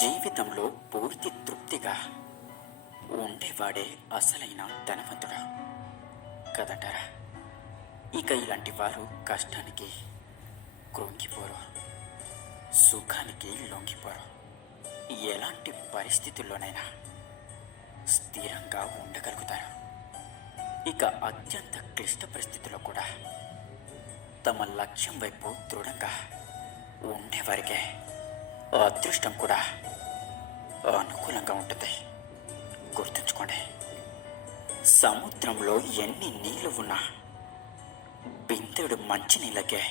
జీవితంలో పూర్తి తృప్తిగా ఉండేవాడే అసలైన ధనవంతుడు కదంటారా. ఇక ఇలాంటి వారు కష్టానికి కృంగిపోరు, సుఖానికి లొంగిపోరు. ఎలాంటి పరిస్థితుల్లోనైనా స్థిరంగా ఉండగలుగుతారు. ఇక అత్యంత క్లిష్ట పరిస్థితుల్లో కూడా తమ లక్ష్యం వైపు దృఢంగా ఉండేవారికే అదృష్టం కూడా అనుకూలంగా ఉంటుంది. గుర్తుంచుకోండి, సముద్రంలో ఎన్ని నీళ్లు ఉన్నా బిందెడు మంచినీళ్ళకే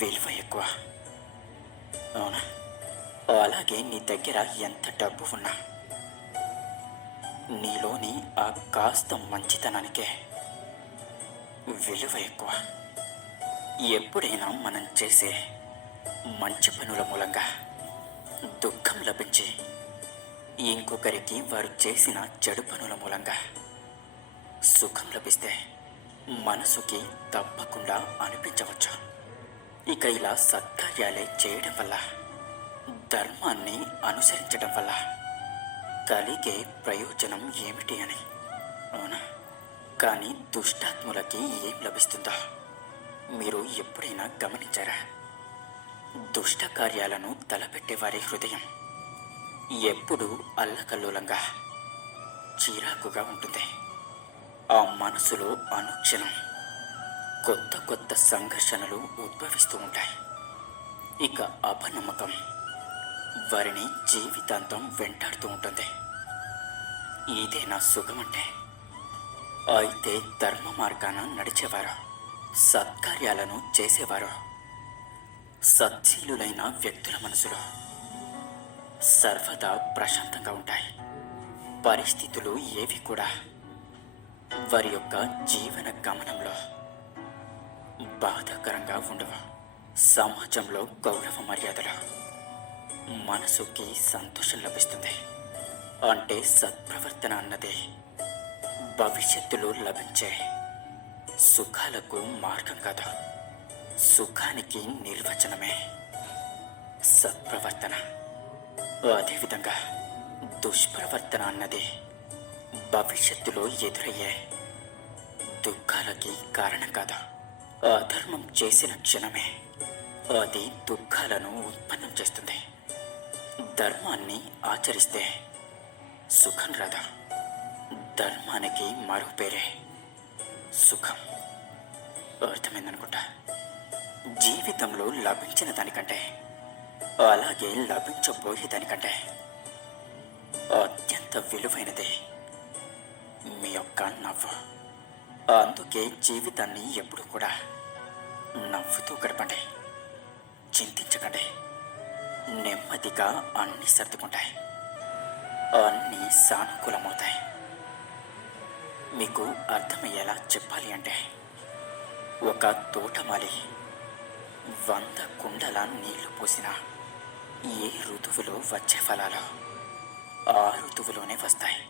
విలువ ఎక్కువ, అవునా? అలాగే నీ దగ్గర ఎంత డబ్బు ఉన్నా నీలోని ఆ కాస్త మంచితనానికే విలువ ఎక్కువ. ఎప్పుడైనా మనం చేసే మంచి పనుల మూలంగా దుఃఖం లభించి ఇంకొకరికి వారు చేసిన చెడు పనుల మూలంగా సుఖం లభిస్తే మనసుకి తప్పకుండా అనిపించవచ్చు. ఇక ఇలా సత్కార్యాలే చేయడం వల్ల, ధర్మాన్ని అనుసరించడం వల్ల కలిగే ప్రయోజనం ఏమిటి అని, అవునా? కానీ దుష్టాత్ములకి ఏం లభిస్తుందో మీరు ఎప్పుడైనా గమనించారా? దుష్ట కార్యాలను తలపెట్టేవారి హృదయం ఎప్పుడూ అల్లకల్లోలంగా, చిరాకుగా ఉంటుంది. ఆ మనసులో అనుక్షణం కొత్త కొత్త సంఘర్షణలు ఉద్భవిస్తూ ఉంటాయి. ఇక అపనమ్మకం వారిని జీవితాంతం వెంటాడుతూ ఉంటుంది. ఇదే నా సుఖమంటే? అయితే ధర్మ మార్గాన నడిచేవారు, సత్కార్యాలను చేసేవారు, సత్శీలులైన వ్యక్తుల మనసులో సర్వదా ప్రశాంతంగా ఉంటాయి. పరిస్థితులు ఏవి కూడా వారి యొక్క జీవన గమనంలో బాధాకరంగా ఉండవు. సమాజంలో గౌరవ మర్యాదలు, మనసుకి సంతోషం లభిస్తుంది. అంటే సత్ప్రవర్తన అన్నదే భవిష్యత్తులో లభించే సుఖాలకు మార్గం కాదు, సుఖానికి నిర్వచనమే సత్ప్రవర్తన. అదేవిధంగా దుష్ప్రవర్తన అన్నది భవిష్యత్తులో ఎదురయ్యే దుఃఖాలకి కారణం కాదు. అధర్మం చేసిన క్షణమే అది దుఃఖాలను ఉత్పన్నం చేస్తుంది. ధర్మాన్ని ఆచరిస్తే సుఖం రాదు, ధర్మానికి మరో పేరే సుఖం. అర్థమైందనుకుంటా. జీవితంలో లభించిన దానికంటే, అలాగే లభించబోయేదానికంటే అత్యంత విలువైనది మీ యొక్క నవ్వు. అందుకే జీవితాన్ని ఎప్పుడు కూడా నవ్వుతూ గడపండి. చింతించకండి. నెమ్మదిగా అన్నీ సర్దుకుంటాయి, అన్నీ సానుకూలమవుతాయి. మీకు అర్థమయ్యేలా చెప్పాలి అంటే, ఒక తోటమాలి 100 కుండల నీళ్లు పోసినా ఏ ఋతువులో వచ్చే ఫలాలు ఆ ఋతువులోనే వస్తాయి,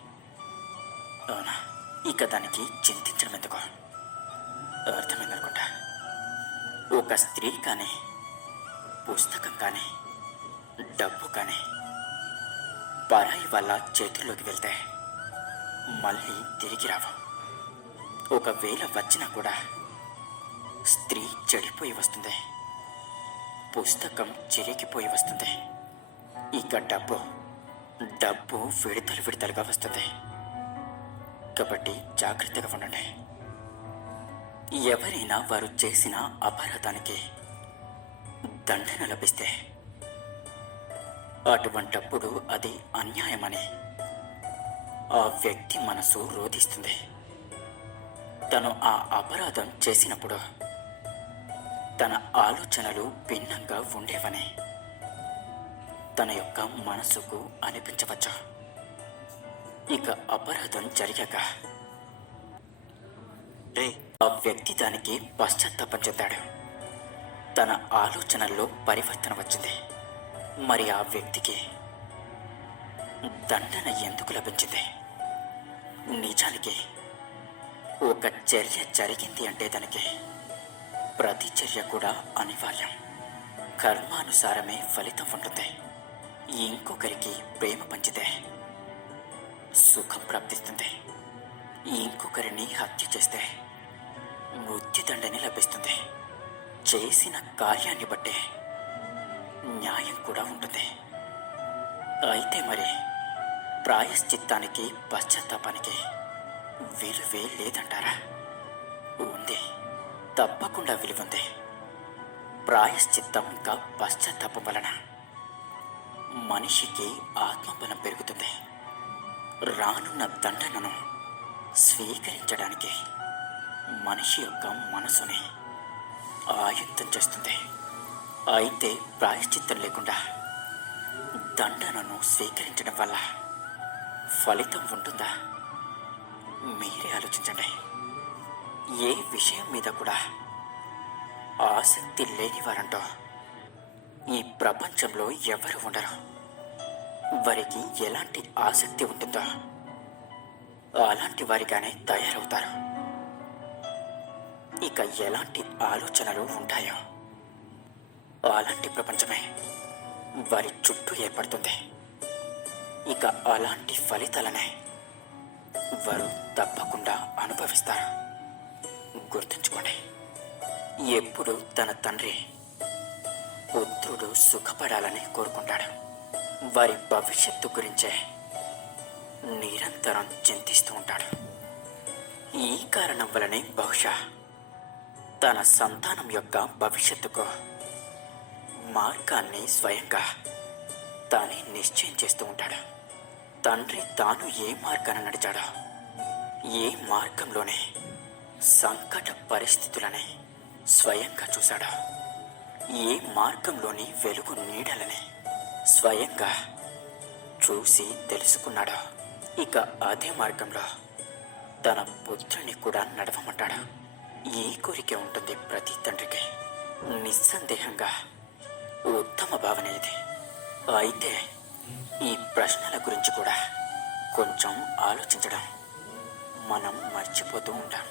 అవునా? ఇక దానికి చింతించడం ఎందుకు? అర్థమైందనుకుంటా. ఒక స్త్రీ కానీ, పుస్తకం కానీ, డబ్బు కానీ పరాయి వాళ్ళ చేతుల్లోకి వెళ్తే మళ్ళీ తిరిగి రావు. ఒకవేళ వచ్చినా కూడా స్త్రీ చెడిపోయి వస్తుంది, పుస్తకం చిరిగిపోయి వస్తుంది. ఇక డబ్బు విడతలు విడతలుగా వస్తుంది. కాబట్టి జాగ్రత్తగా ఉండండి. ఎవరైనా వారు చేసిన అపరాధానికి దండన లభిస్తే అటువంటప్పుడు అది అన్యాయమని ఆ వ్యక్తి మనసు రోధిస్తుంది. తను ఆ అపరాధం చేసినప్పుడు తన ఆలోచనలు భిన్నంగా ఉండేవని తన యొక్క మనసుకు అనిపించవచ్చు. ఇక అపరాధం జరిగాక ఆ వ్యక్తి దానికి పశ్చాత్తాపం చెందాడు. తన ఆలోచనల్లో పరివర్తన వచ్చింది. మరి ఆ వ్యక్తికి దండన ఎందుకు లభించింది? నిజానికి ఒక చర్య జరిగింది అంటే దానికి ప్రతిచర్య కూడా అనివార్యం. కర్మానుసారమే ఫలితం ఉంటుంది. ఇంకొకరికి ప్రేమ పంచితే సుఖం ప్రాప్తిస్తుంది. ఇంకొకరిని హత్య చేస్తే మృత్యుదండని లభిస్తుంది. చేసిన కార్యాన్ని బట్టే న్యాయం కూడా ఉంటుంది. అయితే మరి ప్రాయశ్చిత్తానికి పశ్చాత్తాపానికి విలువే లేదంటారా? ఉంది, తప్పకుండా విలువుంది. ప్రాయశ్చిత్తం ఇంకా పశ్చాత్తాపం వలన మనిషికి ఆత్మబలం పెరుగుతుంది. రానున్న దండనను స్వీకరించడానికి మనిషి యొక్క మనసుని ఆయుక్తం చేస్తుంది. అయితే ప్రాయశ్చిత్తం లేకుండా దండనను స్వీకరించడం వల్ల ఫలితం ఉంటుందా? మీరే ఆలోచించండి. ఏ విషయం మీద కూడా ఆసక్తి లేని వారంటూ ఈ ప్రపంచంలో ఎవరు ఉండరు. వారికి ఎలాంటి ఆసక్తి ఉంటుందో అలాంటి వారిగానే తయారవుతారు. ఇక ఎలాంటి ఆలోచనలు ఉంటాయో అలాంటి ప్రపంచమే వారి చుట్టూ ఏర్పడుతుంది. ఇక అలాంటి ఫలితాలనే వారు తప్పకుండా అనుభవిస్తారు. గుర్తుంచుకోండి, ఎప్పుడు తన తండ్రి పుత్రుడు సుఖపడాలని కోరుకుంటాడు. వారి భవిష్యత్తు గురించే నిరంతరం చింతిస్తూ ఉంటాడు. ఈ కారణం వలనే బహుశా తన సంతానం యొక్క భవిష్యత్తుకు మార్గాన్ని స్వయంగా తానే నిశ్చయం చేస్తూ ఉంటాడు. తండ్రి తాను ఏ మార్గాన నడిచాడో, ఏ మార్గంలోనే సంకట పరిస్థితులని స్వయంగా చూశాడో, ఏ మార్గంలోని వెలుగు నీడలని స్వయంగా చూసి తెలుసుకున్నాడో, ఇక అదే మార్గంలో తన పుత్రుని కూడా నడవమంటాడు. ఈ కోరిక ఉంటుంది ప్రతి తండ్రికి. నిస్సందేహంగా ఉత్తమ భావన ఇది. అయితే ఈ ప్రశ్నల గురించి కూడా కొంచెం ఆలోచించడం మనం మర్చిపోతూ ఉంటాం.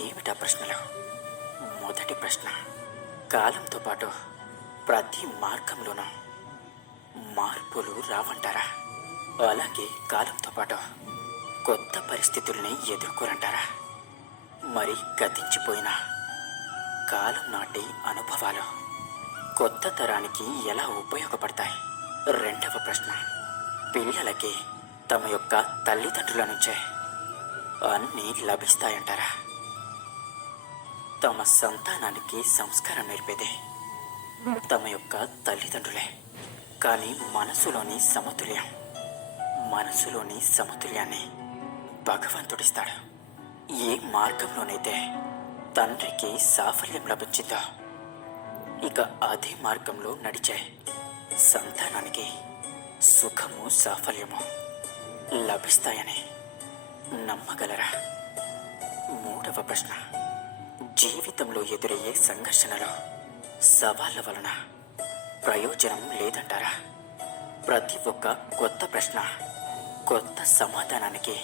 ఏమిటా ప్రశ్నలు? మొదటి ప్రశ్న, కాలంతో పాటు ప్రతి మార్గంలోనూ మార్పులు రావంటారా? అలాగే కాలంతో పాటు కొత్త పరిస్థితుల్ని ఎదుర్కోరంటారా? మరి గతించిపోయిన కాలం నాటి అనుభవాలు కొత్త తరానికి ఎలా ఉపయోగపడతాయి? రెండవ ప్రశ్న, పిల్లలకి తమ యొక్క తల్లిదండ్రుల నుంచే అన్నీ లభిస్తాయంటారా? తమ సంతానానికి సంస్కారం నేర్పేదే తమ యొక్క తల్లిదండ్రులే. కానీ మనసులోని సమతుల్యాన్ని భగవంతుడిస్తాడు. ఏ మార్గంలోనైతే తండ్రికి సాఫల్యం లభించిందో, ఇక అదే మార్గంలో నడిచే సంతానానికి సుఖము సాఫల్యము లభిస్తాయని నమ్మగలరా? మూడవ ప్రశ్న, జీవితంలో ఎదురయ్యే సంఘర్షణలో సవాళ్ళ వలన ప్రయోజనం లేదంటారా? ప్రతి ఒక్క కొత్త ప్రశ్న కొత్త సమాధానానికి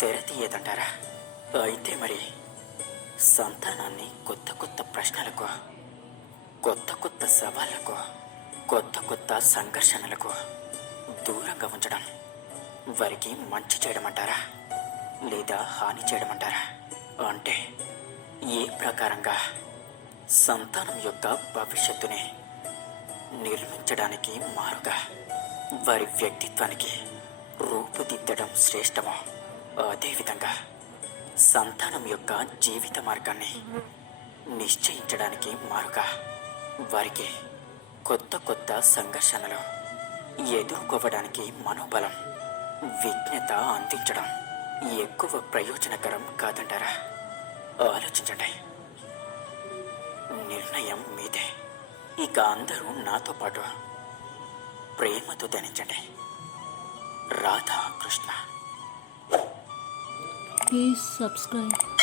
తెరతీయదంటారా? అయితే మరి సంతానాన్ని కొత్త కొత్త ప్రశ్నలకు, కొత్త కొత్త సవాళ్లకు, కొత్త కొత్త సంఘర్షణలకు దూరంగా ఉంచడం వారికి మంచి చేయడమంటారా, లేదా హాని చేయడమంటారా? అంటే ఏ ప్రకారంగా సంతానం యొక్క భవిష్యత్తుని నిర్మించడానికి మారుగా వారి వ్యక్తిత్వానికి రూపుదిద్దడం శ్రేష్టమో, అదేవిధంగా సంతానం యొక్క జీవిత మార్గాన్ని నిశ్చయించడానికి మారుగా వారికి కొత్త కొత్త సంఘర్షణలు ఎదుర్కోవడానికి మనోబలం, విజ్ఞత అందించడం ఎక్కువ ప్రయోజనకరం కాదంటారా? ఆలోచించండి. నిర్ణయం మీదే. ఇక అందరూ నాతో పాటు ప్రేమతో ధ్యానించండి. రాధాకృష్ణ. Please subscribe.